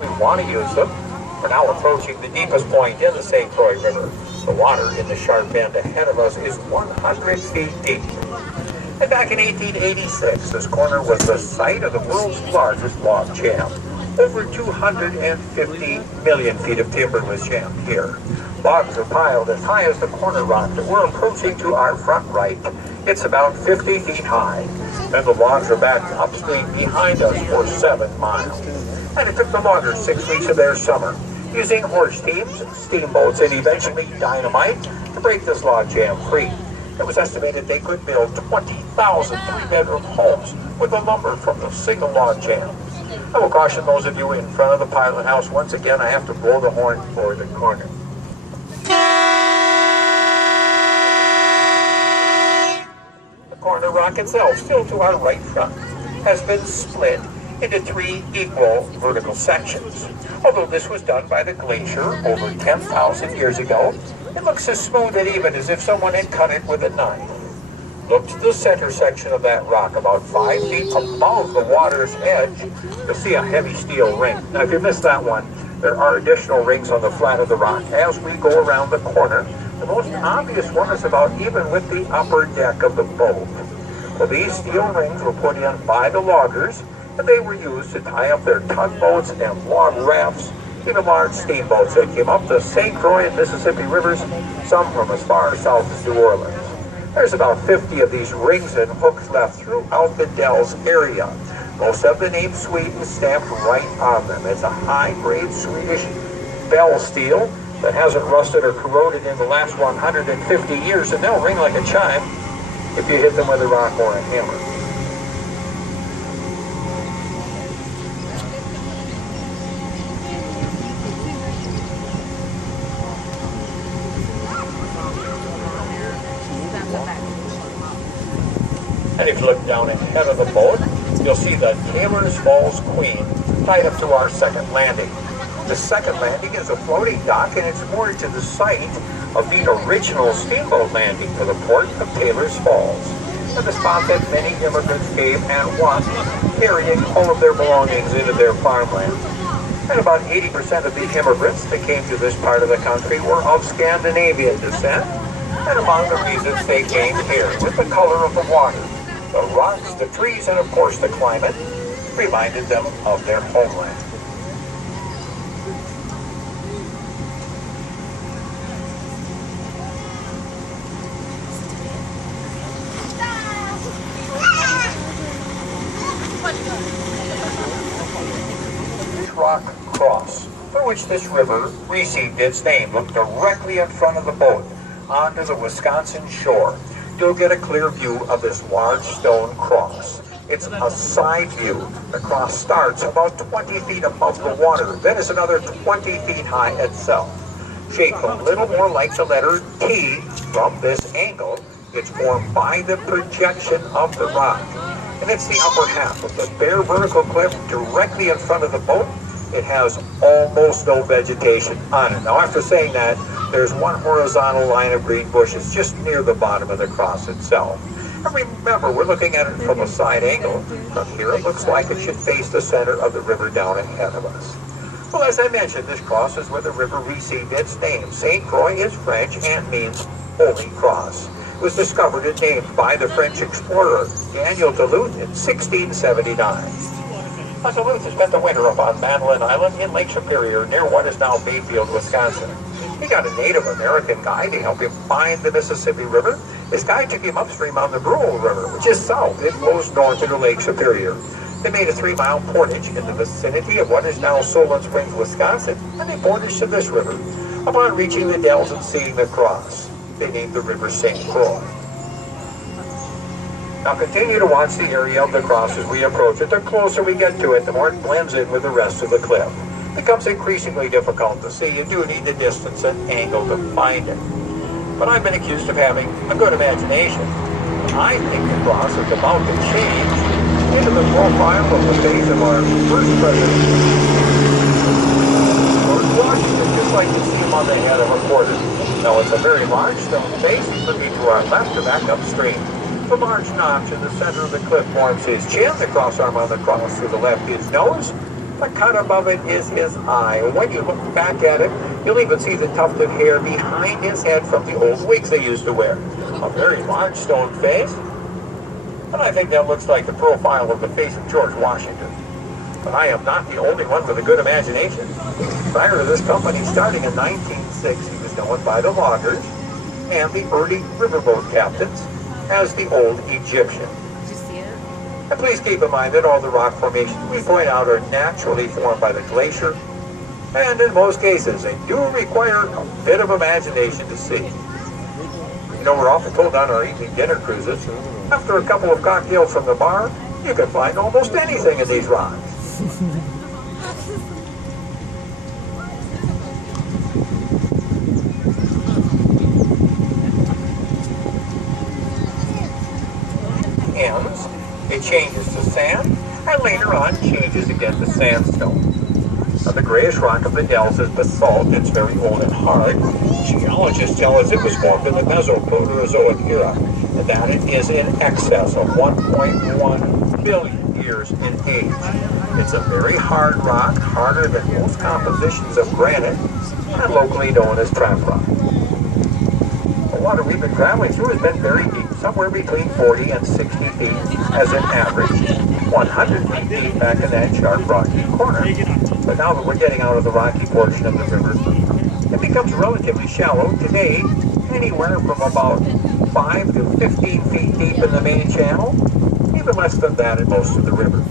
We want to use them. We're now approaching the deepest point in the St. Croix River. The water in the sharp end ahead of us is 100 feet deep. And back in 1886, this corner was the site of the world's largest log jam. Over 250 million feet of timber was jammed here. Logs are piled as high as the corner rock that we're approaching to our front right. It's about 50 feet high. Then the logs are backed upstream behind us for 7 miles. And it took the loggers 6 weeks of their summer, using horse teams, steamboats, and eventually dynamite to break this log jam free. It was estimated they could build 20,000 three-bedroom homes with the lumber from the single log jam. I will caution those of you in front of the pilot house. Once again, I have to blow the horn for the corner. The corner rock itself, still to our right front, has been split into 3 equal vertical sections. Although this was done by the glacier over 10,000 years ago, it looks as smooth and even as if someone had cut it with a knife. Look to the center section of that rock, about 5 feet above the water's edge. You'll see a heavy steel ring. Now, if you missed that one, there are additional rings on the flat of the rock as we go around the corner. The most obvious one is about even with the upper deck of the boat. Well, these steel rings were put in by the loggers, and they were used to tie up their tugboats and log rafts, even large steamboats that came up the St. Croix and Mississippi rivers, some from as far south as New Orleans. There's about 50 of these rings and hooks left throughout the Dells area. Most have the name Sweden stamped right on them. It's a high-grade Swedish bell steel that hasn't rusted or corroded in the last 150 years, and they'll ring like a chime if you hit them with a rock or a hammer. And if you look down ahead of the boat, you'll see the Taylor's Falls Queen tied up to our second landing. The second landing is a floating dock, and it's moored to the site of the original steamboat landing to the port of Taylor's Falls, and the spot that many immigrants came and went, carrying all of their belongings into their farmland. And about 80% of the immigrants that came to this part of the country were of Scandinavian descent, and among the reasons they came here, with the color of the water, the rocks, the trees, and of course the climate, reminded them of their homeland. Rock Cross, for which this river received its name, looked directly in front of the boat onto the Wisconsin shore. You'll get a clear view of this large stone cross. It's a side view. The cross starts about 20 feet above the water, then is another 20 feet high itself. Shaped a little more like the letter T from this angle, it's formed by the projection of the rock. And it's the upper half of the bare vertical cliff directly in front of the boat. It has almost no vegetation on it. Now, after saying that, there's one horizontal line of green bushes just near the bottom of the cross itself. And remember, we're looking at it from a side angle. From here, it looks like it should face the center of the river down ahead of us. Well, as I mentioned, this cross is where the river received its name. St. Croix is French and means Holy Cross. It was discovered and named by the French explorer Daniel Duluth in 1679. Duluth spent the winter up on Madeline Island in Lake Superior near what is now Bayfield, Wisconsin. He got a Native American guide to help him find the Mississippi River. This guide took him upstream on the Brule River, which is south. It flows north into Lake Superior. They made a 3-mile portage in the vicinity of what is now Solon Springs, Wisconsin, and they portaged to this river. Upon reaching the Dells and seeing the cross, they named the river St. Croix. Now continue to watch the area of the cross as we approach it. The closer we get to it, the more it blends in with the rest of the cliff. It becomes increasingly difficult to see. You do need the distance and angle to find it. But I've been accused of having a good imagination. I think the cross is about to change into the profile of the face of our first president, George Washington, just like you see him on the head of a quarter. Now it's a very large stone face. He's looking to our left to back upstream. The large notch in the center of the cliff forms his chin, the cross arm on the cross to the left his nose, The cut above it is his eye. When you look back at it, you'll even see the tufted hair behind his head from the old wigs they used to wear. A very large stone face. And I think that looks like the profile of the face of George Washington. But I am not the only one with a good imagination. Prior to this company starting in 1906, he was known by the loggers and the early riverboat captains as the Old Egyptian. And please keep in mind that all the rock formations we point out are naturally formed by the glacier, and in most cases they do require a bit of imagination to see. You know, we're often told on our evening dinner cruises, after a couple of cocktails from the bar, you can find almost anything in these rocks. Ends, it changes to sand, and later on changes again to sandstone. Now, the grayish rock of the dells is basalt. It's very old and hard. Geologists tell us it was formed in the Mesoproterozoic era, and that it is in excess of 1.1 billion years in age. It's a very hard rock, harder than most compositions of granite, and locally known as trap rock. The water we've been traveling through has been very deep, somewhere between 40 and 60 feet as an average, 100 feet deep back in that sharp rocky corner. But now that we're getting out of the rocky portion of the river, it becomes relatively shallow today, anywhere from about 5 to 15 feet deep in the main channel, even less than that in most of the river.